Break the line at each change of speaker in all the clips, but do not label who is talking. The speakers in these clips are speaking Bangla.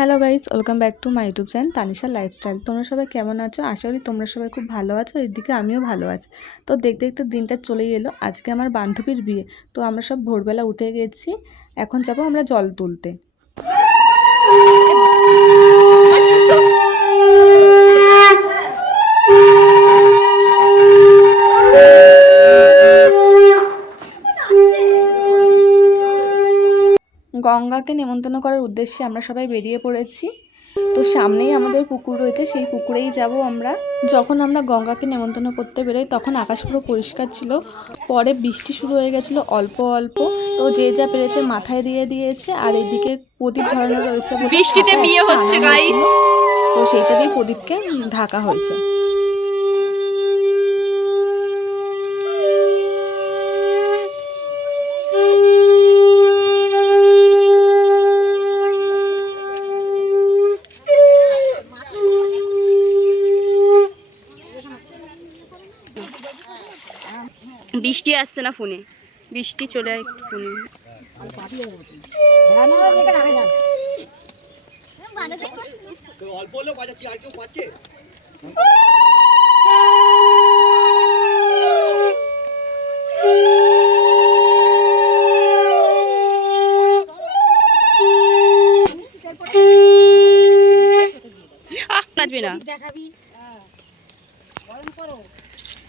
Hello guys, welcome back to my YouTube channel Tanisha lifestyle. তোমরা সবাই কেমন আছো? আশা করি তোমরা সবাই খুব ভালো আছো, এদিকে আমিও ভালো আছি। তো দেখতে দেখতে দিনটা চলেই এলো। আজকে আমার বান্ধবীর বিয়ে, তো আমরা সব ভোরবেলা উঠে গেছি, এখন যাব আমরা জল তুলতে। গঙ্গাকে নেমন্তন্ন করার উদ্দেশ্যে আমরা সবাই বেরিয়ে পড়েছি। তো সামনেই আমাদের পুকুর রয়েছে সেই পুকুরেই যাব আমরা। যখন আমরা গঙ্গাকে নেমন্তন্ন করতে বেরোই তখন আকাশ পুরো পরিষ্কার ছিল। পরে বৃষ্টি শুরু হয়ে গেছিল অল্প অল্প। তো যে যা পেরেছে মাথায় দিয়ে দিয়েছে আর এদিকে প্রদীপ ধরানো রয়েছে
বৃষ্টিতে বিয়ে হচ্ছে।
তো সেইটা দিয়ে প্রদীপকে ঢাকা হয়েছে।
বৃষ্টি আসছে না ফোনে। বৃষ্টি চলে একটু ফোনে।
অল্প হলেও বাজাচ্ছি আর কেউ পাচ্ছে
আহ, নাচবে না।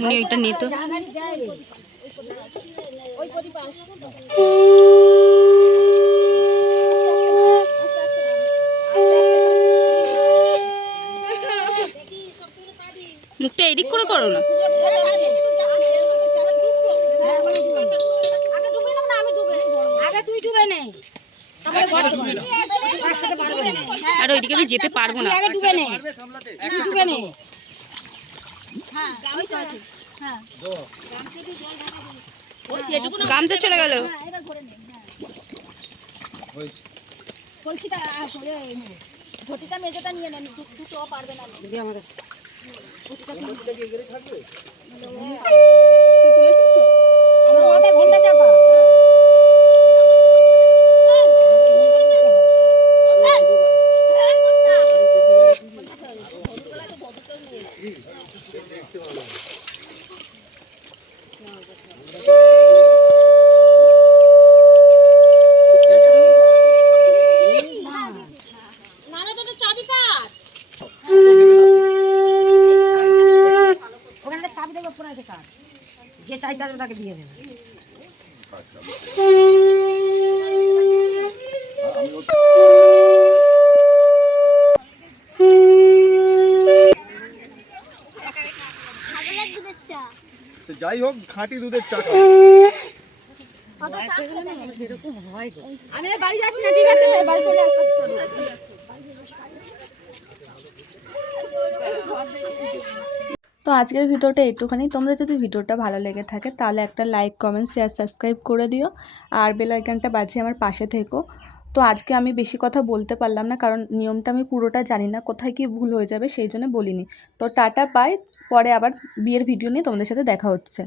উনি ওইটা নিত। মুখটা এদিক করে করো না। আর ওইদিকে আমি যেতে পারব না।
পারবে সামলাতে।
গামছা চলে গেল।
হয়েছে।
কলসিটা আসলে ঘটিটা মেজেটা নিয়ে নেন দুটো পারবে না। আমার মাথায় ঘণ্টা চাপা ওখানে একটা চাবি দেবে পুরো একটা কাজ যে চাইতে আসবে তাকে দিয়ে দেবে।
তো যাই হোক খাঁটি দুধের চা খাও।
আমি বাড়ি যাচ্ছি না ঠিক আছে বাড়ি চলে আসতে
তো আজকের ভিডিওটা একটুখানি। তোমাদের যদি ভিডিওটা ভালো লেগে থাকে, তাহলে একটা লাইক কমেন্ট শেয়ার সাবস্ক্রাইব করে দিও। আর বেল আইকনটা বাজিয়ে আমার পাশে থেকো। তো আজকে আমি বেশি কথা বলতে পারলাম না, কারণ নিয়মটা আমি পুরোটা জানি না, কোথায় কি ভুল হয়ে যাবে সেই জন্য বলিনি। তো টাটা পাই পরে আবার বিয়ের ভিডিও নিয়ে তোমাদের সাথে দেখা হচ্ছে।